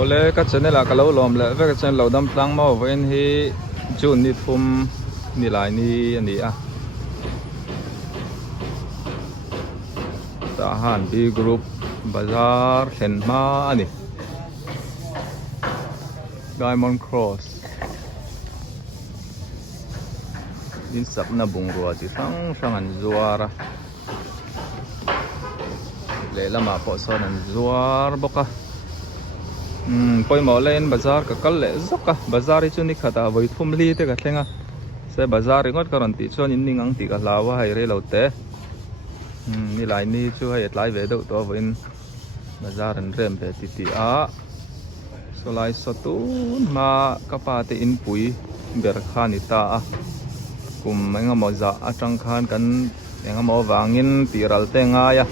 ole ka channel la ka lo lom le ve ka chen lo dam tlang mo ven hi June ni thum ni lai ni ani a ta han B group bazar Hlen ma ani Diamond Cross din sap na bungrua chi sang sang an zuara le lama po son an zuar boka poi mo len bazar ka kal le zoka bazar chu ni khata voi thum li te ka thlenga se bazar ngot karon ti chon in ning ang ti ka lawa hai re lo te ni lai ni chu hai tlai ve do to voin bazar an rem be ti ti a so lai so tu ma ka pa te in pui ber khani ta a kum enga mo za atang khan kan enga mo wangin tiral te nga ya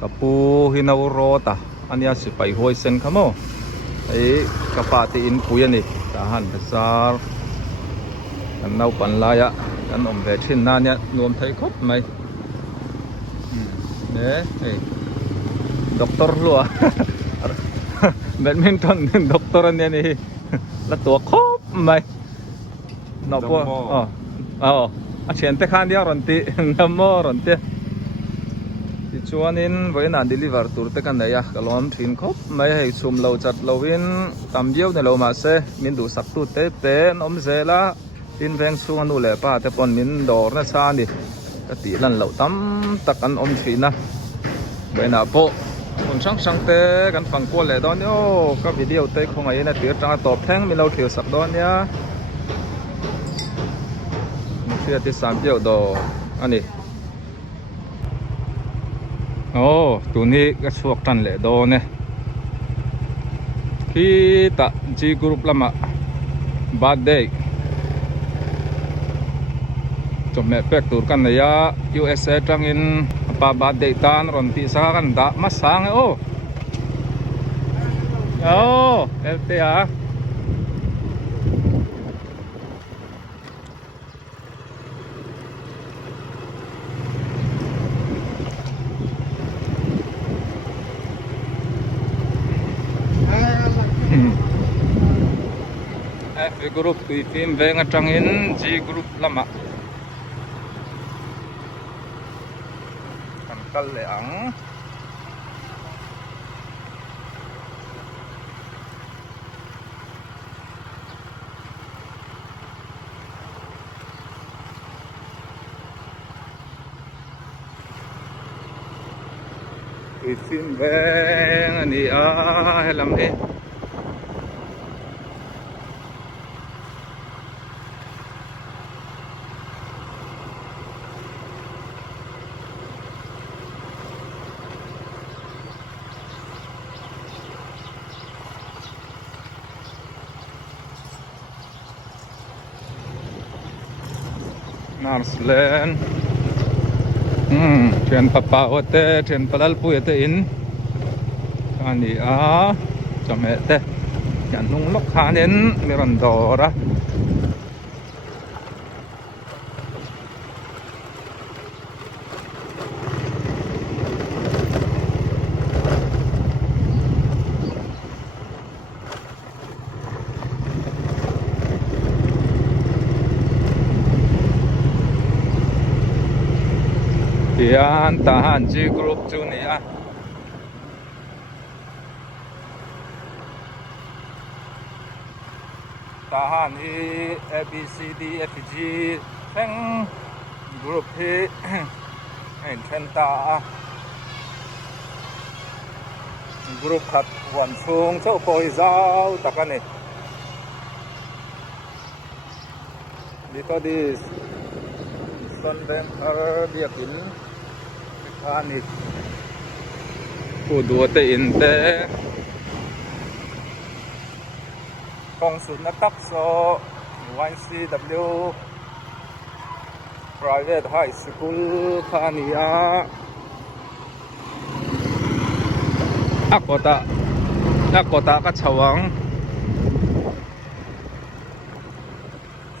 kapu hinaw rota ania si pai hoi sen khamo ai kapati in puyani tahan bazar kan nau pan la ya kan om ve thin na nya nuam thai khop mai ne ei doktor lua badminton doktor ania ni la tua khop mai no po a chen te khan dia ron ti ngamo ron te chuanin voina deliver tur te kan ya kalom thin khop mai hei chum lo chat lovin tam dieu ne lo ma se min du sak tu te te om zela tin veng chu anu le pa te pon min dor na cha ni ka ti lan lo tam tak an om thina voina po kon sang sang te kan phang ko le don yo ka video te khong ai na tir tang top theng mi lo thil sak don ya ni ti sam dieu do ani tu ni ka suak tan le do ne khi ta G group lama birthday chom me pek tur kan ya USA tang in pa birthday tan ron ti sa kan da ma sang lte a F group tùy phim về ngã trăng in G group lama kan kal le ang tùy phim về ani a helam he Narslen chen papa ote chen palal pu ete in ani a chame te kan nung lok khanen miron dora yan tahan G group chu ni a tahan hi A B C D F G theng group hi en then ta group khat wan chung chau poi zau takani because this Son Bank biakin ani ku dua te in te kong sun na tak so YCW private high school khania akota ka chawang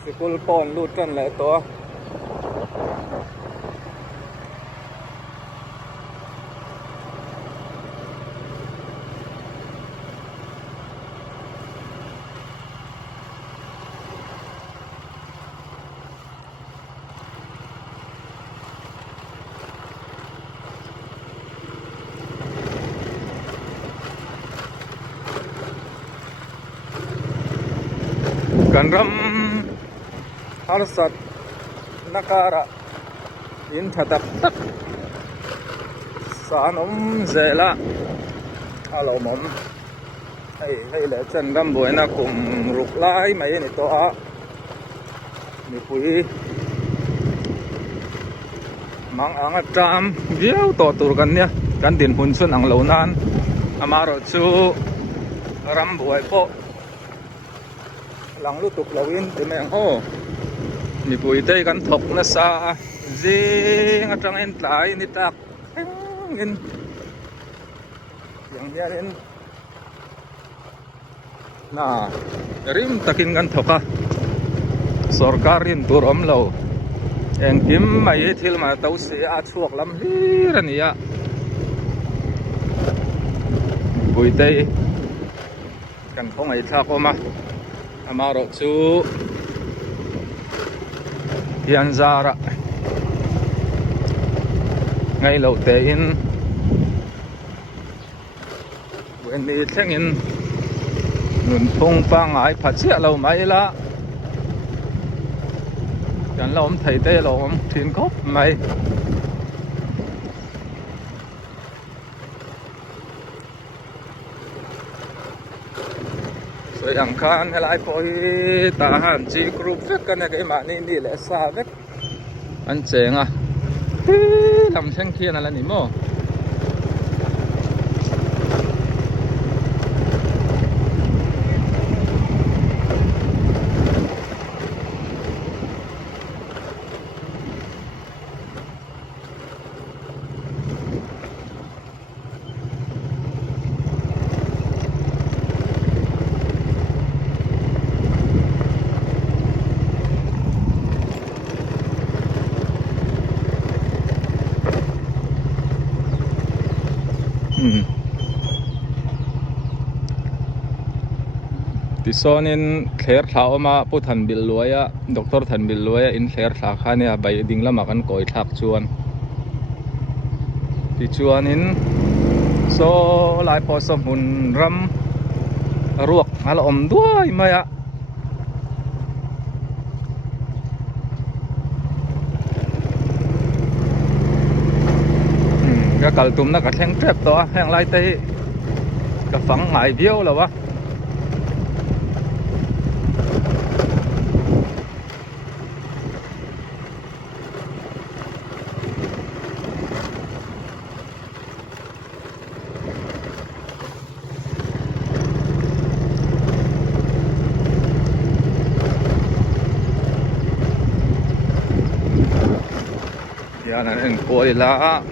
school pon lut kan le to kan ram harsat nakara in thatak tak sanom zela alomom hay le chen ram boina kum ruk lai mai ni to a ni pui mang anga tram viau to tur kan nia kan din hun chun ang lo nan amaro chu ram buai po lang lu tuk lawin ti meng ho ni pui te kan thok na sa zing atang en tlai ni tak in yang hianin na rim takin kan thoka sarkarin tur om lo eng kim mai thil ma tau se a chuak lam hirania pui te kan khong ai tha ko ma amaro chu hian zara ngay lâu te in when ni theng in nun thong pa ngai pha chia lo mai la kan lom thei te lom thin kop mai so yang khan helai poi ta han chi group vek kan cái ma ni le sa vek an cheng a làm sang kia là nỉ mò ti sonin kher thla ma pu than bil loya doctor than bil loya in kher thla khania bai ding lama kan koi thak chuan ti chuanin so lai po som hun ram ruak al om duai maya ka kaltum na ka theng trep to heng lai te ka phang ngai viau lawa yan ang kuha nila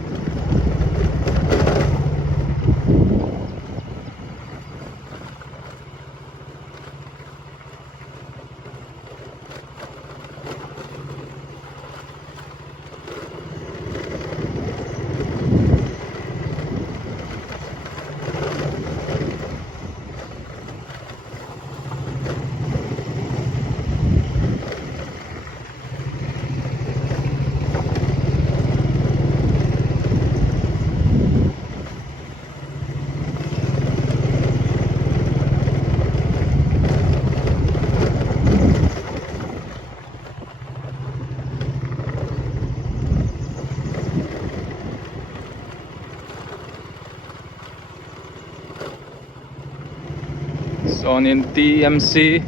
on in TMC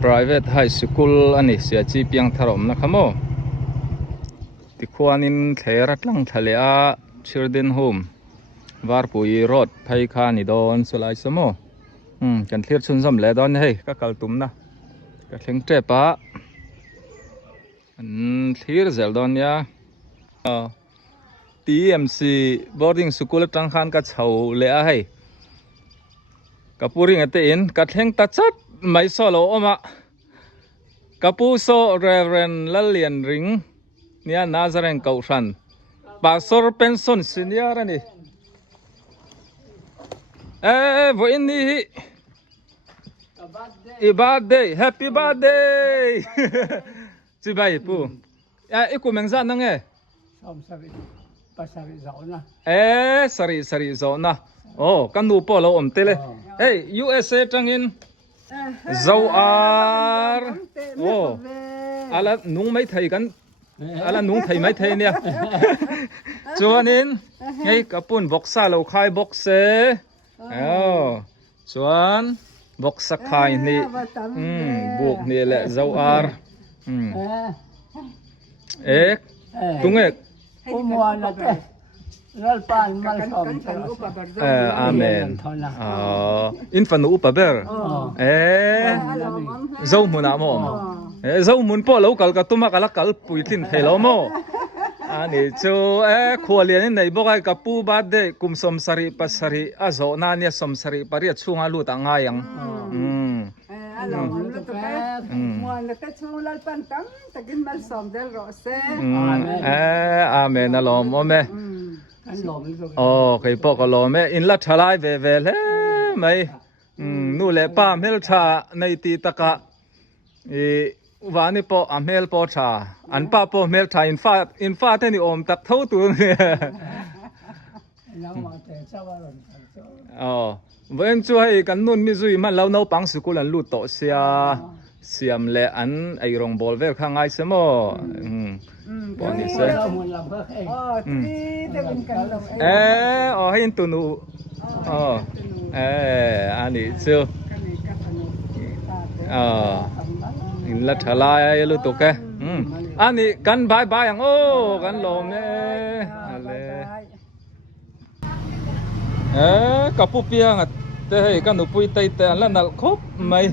private high school ani sia chi piang tharom na khamo tikhuanin thlerat lang thalea children home warpui road phai kha ni don sulai samo kan thlir chun zam le don hei ka kaltum na ka thleng trepa thlir zel don ya TMC boarding school tang khan ka chho le a hei kapuring ate in ka thleng ta chat mai so lo oma kapu so reverend lalian ring nia nazaren kausan pastor pension senior ani vo inni birthday happy birthday chi bai pu ya iku mengza nang e pasari zo na sari zo na kan nu po lo om tele hey USA tangin zo ar ala nung mai thai kan ala nung thai mai thai nia chuanin ngei kapun boxa lo khai boxe chuan boxa khai ni buk ni le zo ar ek tungek umuana te lalpan mal som amen infan upa ber zo mun amo zo mun po lo kal ka tuma kala kal puitin thelo mo ani chu kholian nei bokai ka pu ba de kum som sari pasari azo na nia som sari pari chunga lu ta nga yang amen alom ome cái bộ cái lò mẹ in lát thay về về lẽ mày nu lệ pa mel cha này ti taka và ni po mel po cha an pa po mel cha in pha thế ni om tak thâu tu vậy chú hay cái nun mi zui mà lâu nấu bằng sự cố lần lụt tổ xiêm lệ an ai rong bol về khang ai xem mò bọn này sẽ hay tụi nụ anh ấy chưa là trả lại luôn tụi cái anh ấy cắn bye bye ang cắn lồng nè cặp phụ piang à thế cái nụ pui tây tây là nal khốp mày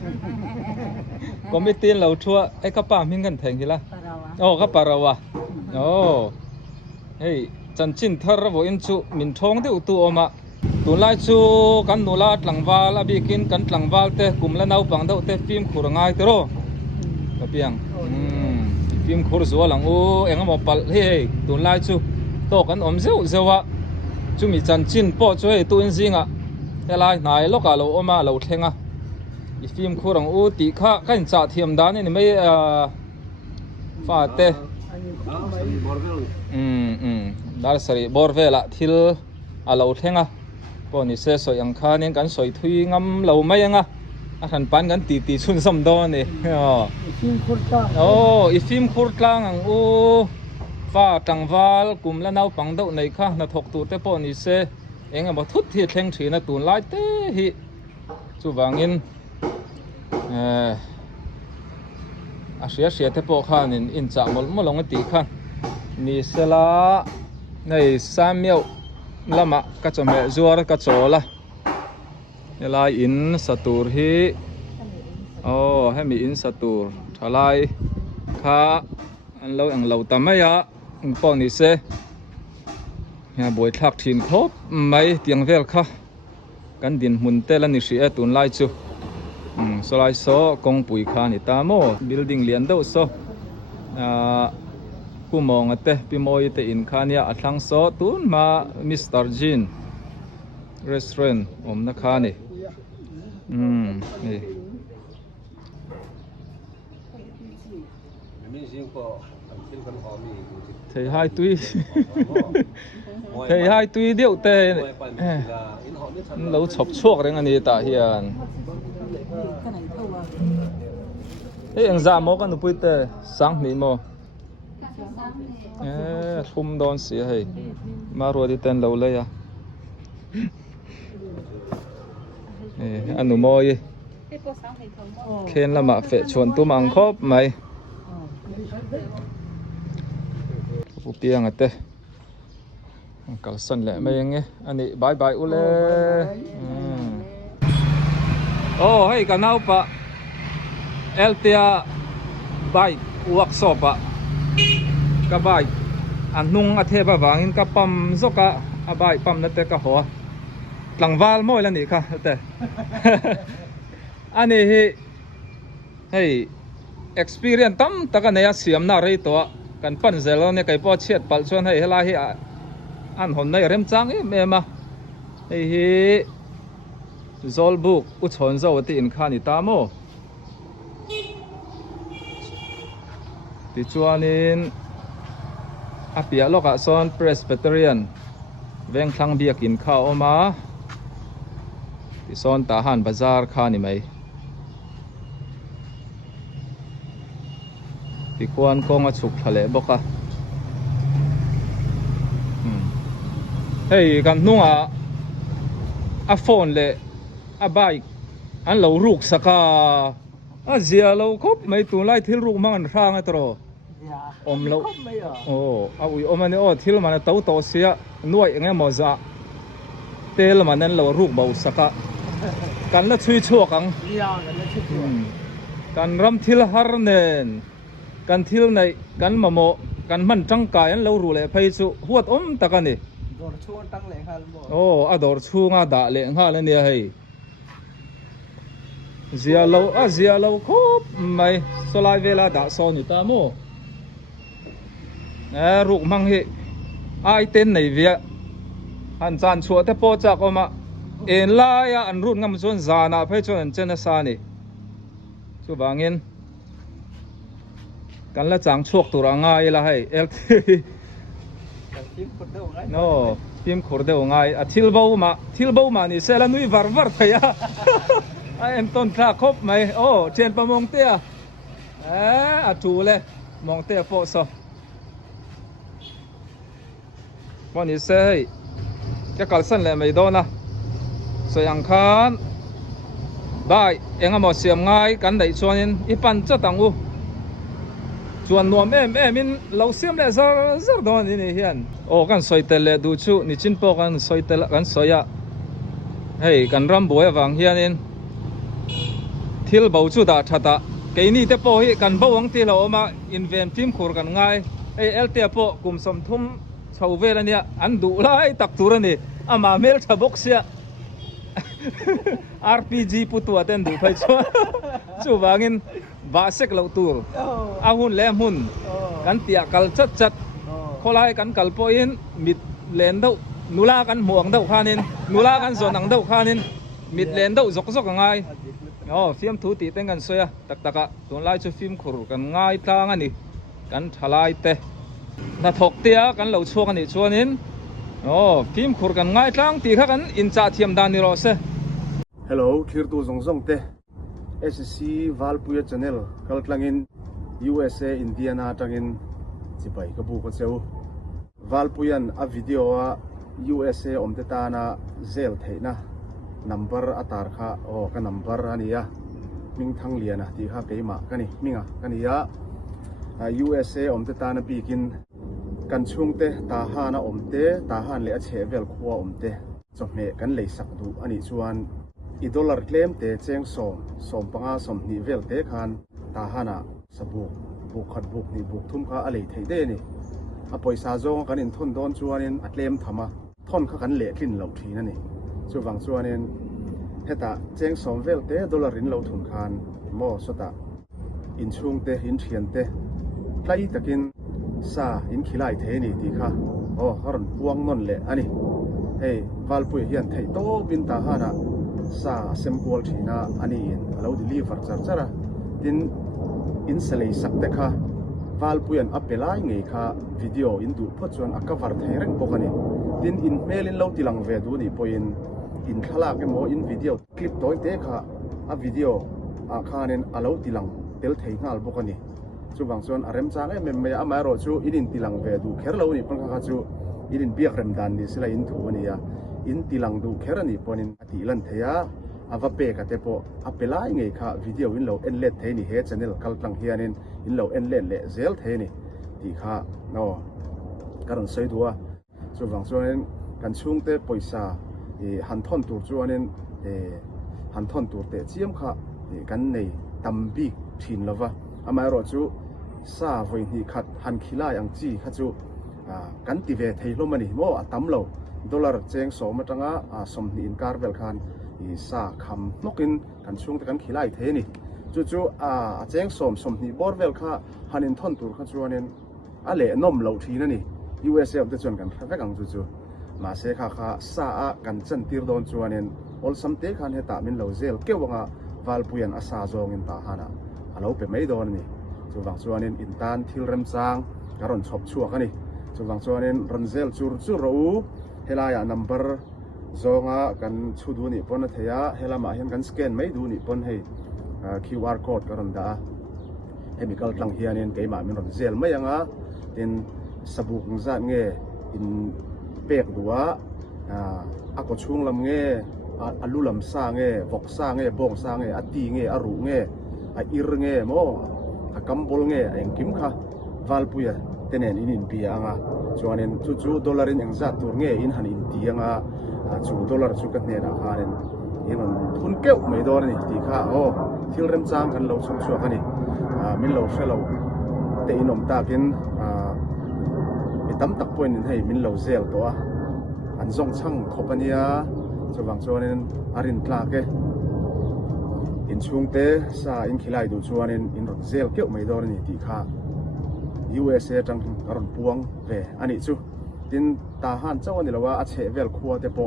có mấy tiền lâu chua ấy các bạn mình gần thành gì là các bà rồi hey chân chín thar vô in chu mình thong thì tu mà tu lại chu kan nu la tlang wal abi kin kan tlang wal te kum la nau pang deuh te phim khur ngai te ro ka piang phim khur zo lang engemaw pal he tu lai chu to kan om zeu zewa chu mi chan chin po chu he tu in zinga helai nai loka lo oma lo thlenga i phim khur ang ti kha kan cha thiam dan ni mai fa te dar sari borvela thil alo thlenga poni se so yang khanin kan soi thui ngam lo mai anga a than pan kan ti chun som do ni i phim khurtlang ang fa tangwal kum la nau pang deuh nei kha na thok tu te poni se enga bo thut thi thleng thina tun lai te hi chu wangin a ria te po khanin in cha mol long ti khan ni sela nei Samuel lama ka chome zuar ka chola elai in satur hi hemi in satur thalai kha an lo tamaya po ni se ya boi thak thin khop mai tiang vel kha kan din mun te la ni ria tun lai chu so lai so kong pui kha ni ta mo building lian deuh so kumong ate pimoi te in khania athlang so tun ma Mr. Jean restaurant om na kha ni ni thầy hai tui điệu tê lâu chọc chuộc đấy anh ta hiền ấy anh ra mốt anh bui tê sáng mì mò khum đón xí hay mà rồi đi tên lâu lấy à anh mò gì khen là mà phải chuẩn tu mang khóc mày upiang ate kalsan le mai nge ani bye bye ule hey kanau pa eltia bike workshop pa ka bike anung athe ba wangin ka pam zoka a bike pam na te ka ho tlangwal moi la ni kha te ani hi hey experience tam taka neya siam na rei to kan pan zelo ne kai po chet pal chon hei hela hi an hon nei rem chang em ma hei hi zol book u chon zo ti in khani ta mo ti chuanin apia loka son Presbyterian veng thlang bia kin kha oma ti son tahan bazar kha ni mai ti kwan kong a chuk thale boka hei kan hnunga a phone le a bike an lo ruk saka a zia lo khop mai tu lai thil ruk mang an rang atro dạ om lo không mấy à oh a ui om ani o thil man to to sia nuai enge mo za tel man an lo ruk bau saka kan la chui chuak ang dạ cái nó thích rồi kan ram thil har nen kan thil nei kan mamo kan man tangkai an lo ru le phei chu huat om takani rồi chuông tăng lại hơn bộ oh ador chunga da le nga le nia hei zia lo khop mai solai vela da so ni ta mo ruk mang hi ai ten nei via han chan chua te po chak oma en la ya an run ngam chon zana phei chon an chen sa ni chu bangin kan la chang chuak tur anga ila hei el cái phim của đâu đấy no phim khur de ngai a thil bo ma ni sela nui var thaya a em ton thla khop mai o chen pamong te a tu le mong te po so bon ni sei ka kal san le mai do na so yang khan bai enga mo siam ngai kan dai chuanin I pan cha tang u chuan nuam em in lo siam le zar don ni hian o kan soitel le du chu ni chin po kan soitel kan soya hei kan ram boy awang hian in thil bo chu da thata ke ni te po hi kan bawang ti lo ma in ven phim khur kan ngai ei el te po kum som thum chho vel ania an du lai tak tur ani ama mel thabok sia RPG putu aten du phai chu wangin ba sek lo tur a hun le hun kan tia kal chat kholai kan kal po in mit len do nula kan muang do khanin nula kan zonang do khanin mit len do zok ngai film thu ti teng kan soya tak taka ton lai chu film khur kan ngai tlang ani kan thalai te na thok tia kan lo chuak ani chuanin film khur kan ngai tlang ti kha kan in cha thiam dan ni ro se Hello, Kirtu Zongzong te SC Valpuya channel kaltlangin USA Indiana tangin sipai kabu ko cheu Valpuyan a video a USA omte ta na zel theina number atar kha o ka number ania ming thang liana ti kha keima kani minga kania USA omte ta na bikin kan chungte ta ha na omte ta han le a chevel khuwa omte chome kan lei sak du ani chuan I dollar claim te cheng som panga som ni vel te khan ta hana sabu buk khat buk ni buk thum kha alei thei de ni a poisa zong kan in thon don chuanin a claim thama thon kha kan le thlin lo thina ni chuwang chuanin heta cheng som vel te dollar in lo thun khan mo sota in chung te in thian te tlai takin sa in khilai the ni ti kha haron puang non le ani hey valpui hian thei to bin ta hana sa sempol thina ani in alo deliver charchara tin in salei sakte kha valpuyan apelai ngei kha video in du phochuan a cover thaireng pokani tin in mail in lo tilang ve du ni poin in khala ke mo in video clip toy te kha a video a khanin alo tilang tel thei ngal pokani chuwang chuan arem chang me ama ro chu in tilang ve du kher lo ni pang kha chu in biak rem dan ni sila in thu ani ya in tilang du kherani ponin ati lan theya ava pe ka te po apelai ngei kha video in lo enlet the ni he channel kaltlang hianin in lo enlet le zel the ni ti kha no karon sei duwa chuwang chuan kan chung te poisa han thon tur chuanin han thon tur te chiam kha kan nei tambi thin lova amai ro chu sa voi ni khat han khilai ang chi kha chu kan ti ve thei hlomani mo atam lo dollar cheng so matanga som ni in karvel khan I sa kham nokin kan chung te kan khilai the ni chu cheng som ni borvel kha hanin thon tur kha chuanin a le nom lo thina ni USA om te chuan kan thave kang chu ma se kha sa a kan chan tir don chuanin ol sam te khan heta min lo zel kewanga valpuyan asa zong in ta hana alo pe mai don ni chuwang chuanin in tan thil rem chang karon chhop chuak ani chuwang chuanin ranzel chur chu ro helaya number zonga kan chudu ni pon theya helama hian kan scan mai du ni pon hei QR code karon da chemical tlang hianin keima min ranzel mai anga tin sabuk za nge in pek duwa ako chung lam nge alulam sa nge vok sa nge bong sa nge ati nge aru nge a ir nge mo a kambol nge eng kim kha valpuya tenen in pia anga chuanin chu $in eng za tur nge in han in ti anga $2 chu ka hne na harin in on thun keu mai dor ni ti kha o thil rem chang kan lo chung chu ani min lo shelo te inom takin tam tak point in hei min lo zel to a an zong chang khopania chuwang chuanin arin tlake in chungte sa in khilai du chuanin in ron zel keu mai dor ni ti kha USA tang karon puang ve ani chu tin ta han chawani lawa a che vel khuwa te po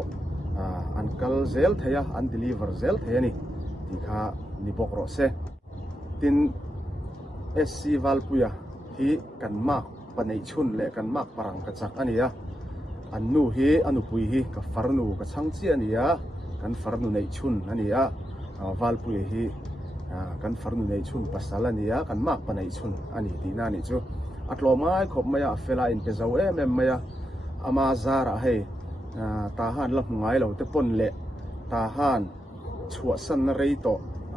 an kal zel theya an deliver zel theya ni ti kha ni bok ro se tin SC Valpuya hi kan mak panei chun le kan mak parang ka chak ania an nu hi anu pui hi ka farnu ka changchi ania kan farnu nei chun ania Valpuya hi kan farnu nei chun pasal ania kan mak panei chun ani ti na ni chu atlomai khop maya fela in pe zo em maya ama zara hei ta han la ngai lo te pon le ta han chua san na rei to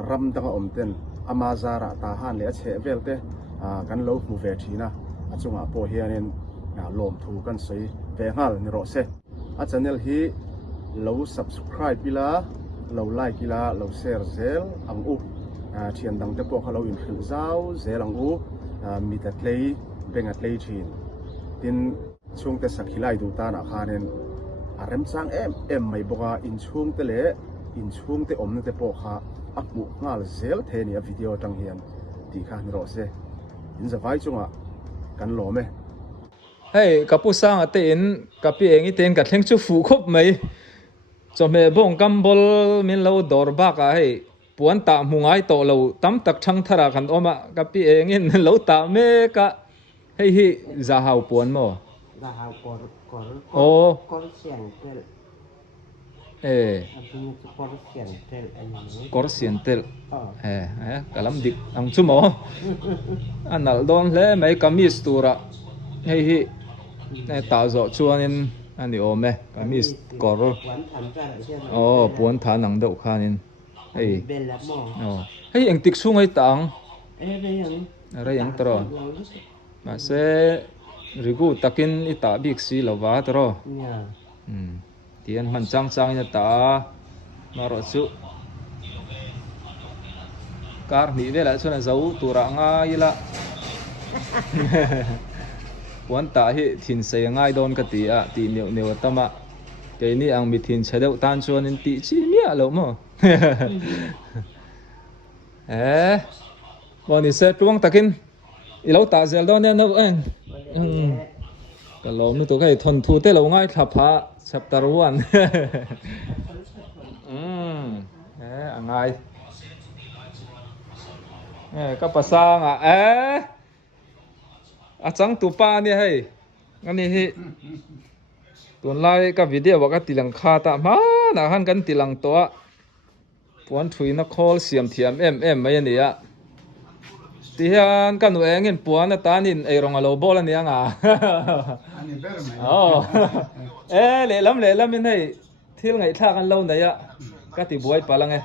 ram dang om ten ama zara ta han le che vel te kan lo mu ve thina achunga po hianin lom thu kan sei ve ngal ni ro se a channel hi lo subscribe pila lo like pila lo share zel ang u thian dang te po khalo in khil zau zel ang u mi ta tlei benga tlei thin tin chung te sakhilai du ta na khanen arem chang em mai boka in chung te le in chung te om te po kha akmu ngal zel the ni a video tang hian ti kha ni ro se in zawai chunga kan lo me hey kapu sang ate in kapi engi ten ka thleng chu fu khop mai chome bong kambol min lo dor ba ka hey puan ta mungai to lo tam tak thang thara kan oma kapi engin lo ta me ka hey hi za hau puan mo là hào oh có xiềng trên eh có xiềng trên anh kor sientel kalam dik ang chumo anal don le mai kamis tura hey hi ta zo chuanin ani ome kamis kor quán thảm ra lại chưa oh puan tha nang deuh khanin hey bên là mò oh hey eng tik sungai tang đây ara yang tro ma se rigu takin ita bik si lawa tro nhà tian man chang chang ina ta maro chu kar ni vela chuna zau tura nga ila wan ta hi thin sei ngai don ka ti a ti neu neu tama ke ni ang mi thin chadeu tan chuan in ti chi mia lo mo boni se tuang takin ilo ta zel don ne no en ka lom nu to kai thon thu te lo ngai thapha chapter 1 angai ka pasang chang tu pa ni hei ani hi tun lai ka video wa ka tilang kha ta ma na han kan tilang to puan thui na khol siam thiam em mai ani a ti hian kan nu engin puan ta nin ei ronga lo bol ani anga ani ber mai oh le lam in hei thil ngai thla kan lo na ya ka ti buai palang e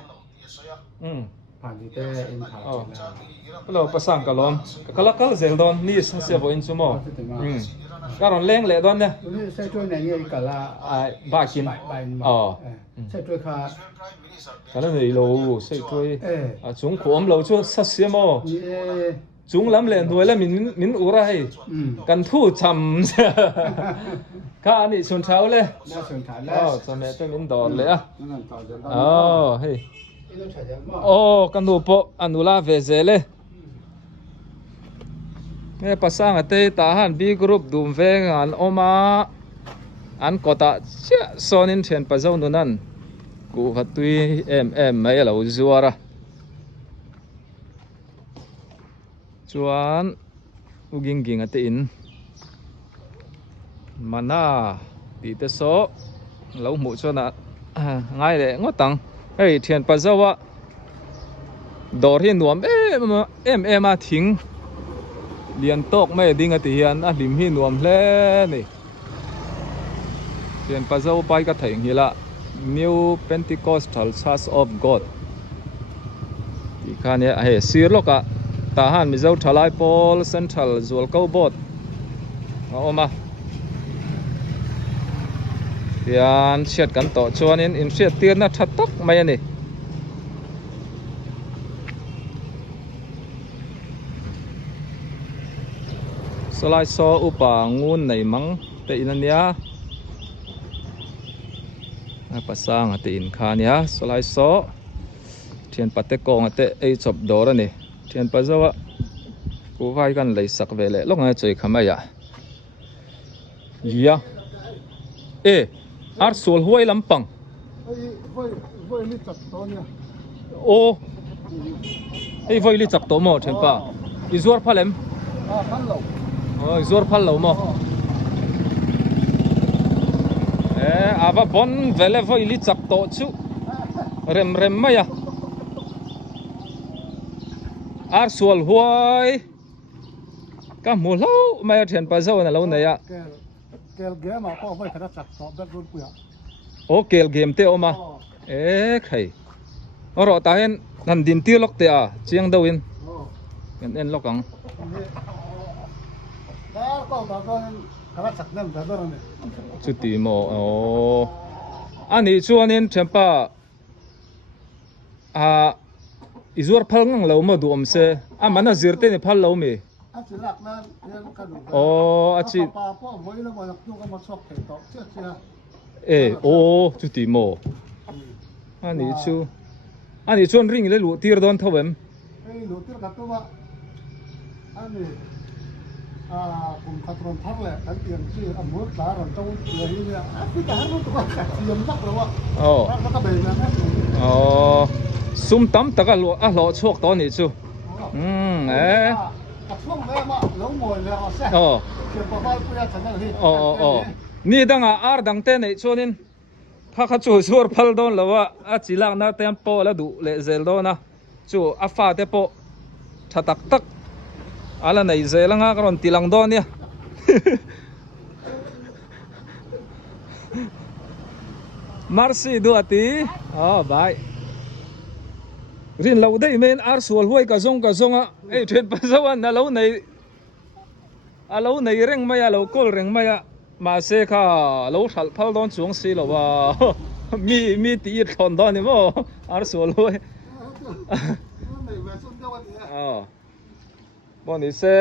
phản thì tê in thảo lo pasang kalom kalakal zel don ni se vo in sumo karon leng le don ne ini saya tuh nanya kala ba kin saya tuh kha kala nei lo sei toi chung khom lo chu sa siamo chung lam le nuai la min ura hei kan thu cham ka ani sun thau le na sườn thảo là chame te min dor le a nó tàu dân hei nó chạy ra mà kan nu po anula ve zele pasang ate ta han b group dum ve an oma an kota cha sonin then pa zo nunan ku hatui em mai lo zuara chuan uging ate in mana tí tê số lâu mũ cho nè ngay để ngót tăng ấy thiền bà dâu ạ đổ thiên nuông em à thính liền tốc mấy đinh ở tiền à lim hi nuông lên này thiền bà dâu bay cái thỉnh như là New Pentecostal Church of God thì cái này hệ xưa lúc à ta han mi dâu thalai Paul Central zual câu bot mà yan siat kan to chuanin in siat tir na thatak mai ani salai so upa ngun nei mang te inania pasang ate in khania salai so thian pate kong ate ei chop dor ani thian pazawa ku vai kan lei sak vele longa choi khamaya ya e ar sol huai lampang voi li chặt to nha o ei voi li chak to mo thempa izor phalem phán lẩu izor phal lo mo ava bon vele voi li chak to chu rem maya ar sol huai ka mu lo mai thian pa zo na lo na ya kel ghé mà có voi thật chặt to đất luôn kìa o kel game te oma khai oro ta hen nan dim ti lok te a chiang do in en lokang đó có bà con thật chặt nem thật đó này chu ti mo o ani chuanin thempa izur phal ngang lo ma duam se mana zirte ni phal lo mi chỉ lạc lên cái đủ o chi bà có với nó mà nó có một số thể to chưa chu ti mo ani chuan ring le lu tir don thawem cái lúa tiết cả tôi mà anh này cùng các con thắc lại cái tiền chứ ăn muối đá rồi trong người như vậy cái đá nó cũng cả tiền mắc rồi ạ nó có bền là sum tam taka lo chok to ni chu ni danga ar dang te nei chuanin kha chu sur phal don lawa a chilak na tempo la du le zel dona chu a fa te po thatak tak ala nei zelanga karon tilang don ya Marcy du ati bye rin lo dei men ar sual huai ka zong a ei then pa zawan na lo nei a lo nei reng maya lo kol reng maya ma se kha lo thal phal don chuang si lo wa mi ti thon don ni mo ar sual huai bon ni se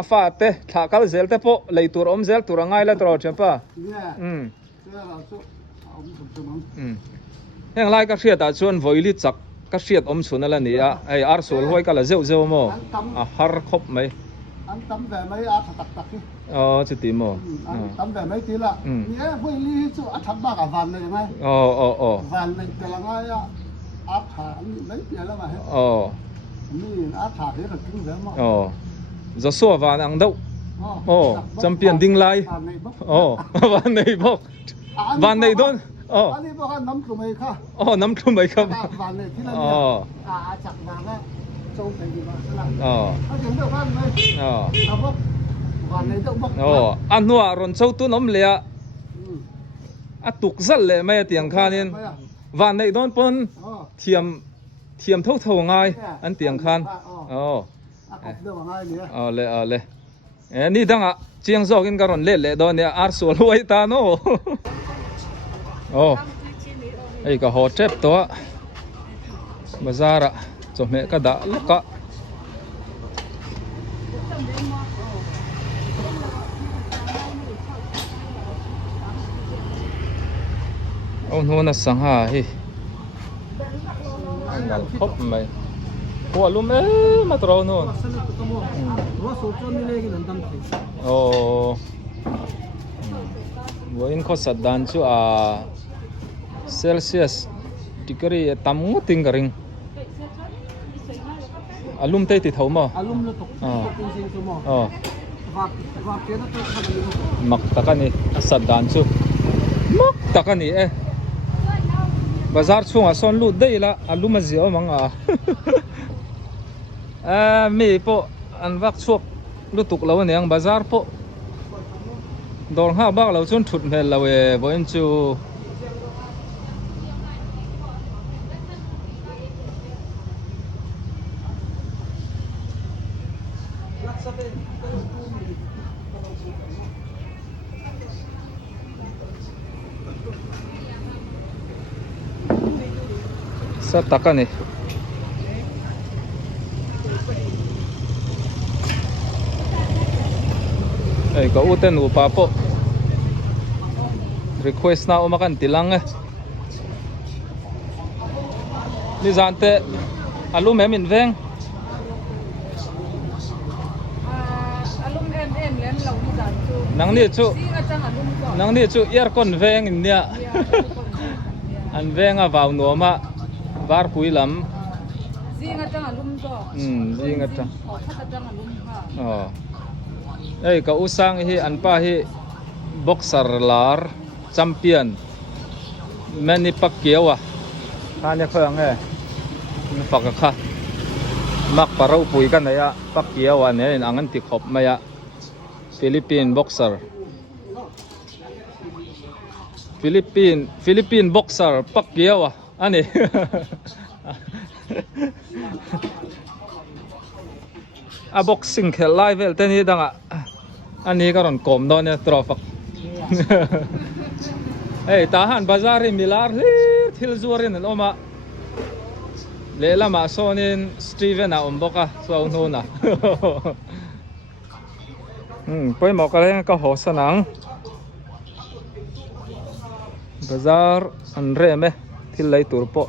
a fa te thakal zel te po leitur om zel turangai la tro chempa heng lai ka hriat a chuan voili chak ka hriat om chhuna la ni a ei ar sol hoi ka la zeu mo a har khop mai ăn tắm về mấy ăn thật tặc đi chu ti mo ăn tắm về mấy tí là nhé vui li chú ăn thắm ba cả vàn này ngay vàn này cái là ngay áp thả mấy tiền lắm mà hết mình áp thả thế là cứng rắn mà giờ xua vàn ăn đâu champion ding lai vàn này bốc vàn này don anh đi bốc nắm tụi mày kha nắm tụi mày kha vàn này thì là chặt vàng á trâu thành gì mà anh kiếm được ăn đấy bốc vàn này đậu bốc ăn hoa rồi trâu tu nấm lẹ tục rất lẹ mấy tiếng khan nên vàn này don pon thiềm thâu ngay ăn tiếng khan lẹ ni đang chiang zog in karon lẹ don ya ar sol huai ta no ei ka ho trep to bazara cho mẹ ka da loka ông na sang ha hi ngal khop mai ko lum ma tro no wo in kho sat dan chu Celsius degree tam ngot ting garing alum te ti thau ma alum lo tok sing mo vak ke na to khan mak takani asad dan chu mak takani bazar chunga son lu deila aluma zio manga mi po an vak chuak lutuk lo ne ang bazar po dor ha bak lo chun thut hmel lo e boin chu sa takani ay ka uten upa po request na umakan tilang ni zante alum em in veng alum em len lo ni dan chu nang ni chu si nga chang alum ko nang ni chu aircon veng in nia an venga vào nuama var puilam si nga chang alum ko zi nga chang kha chang alum ha oh ei ka usang hi an pa hi boxer lar champion mani pakkiawa kanya khang ni fakakha mak parau pui kan ya pakkiawa ne angan ti khop maya Philippine boxer Philippine boxer pakkiawa ani a boxing khel lai vel ten hi danga ani karon kom do ne trofak ei tahan bazari milar thil zuarin an oma lela ma sonin Steven a omboka so nona poi mo ka leng ka hosanang bazar an reme thil lai turpo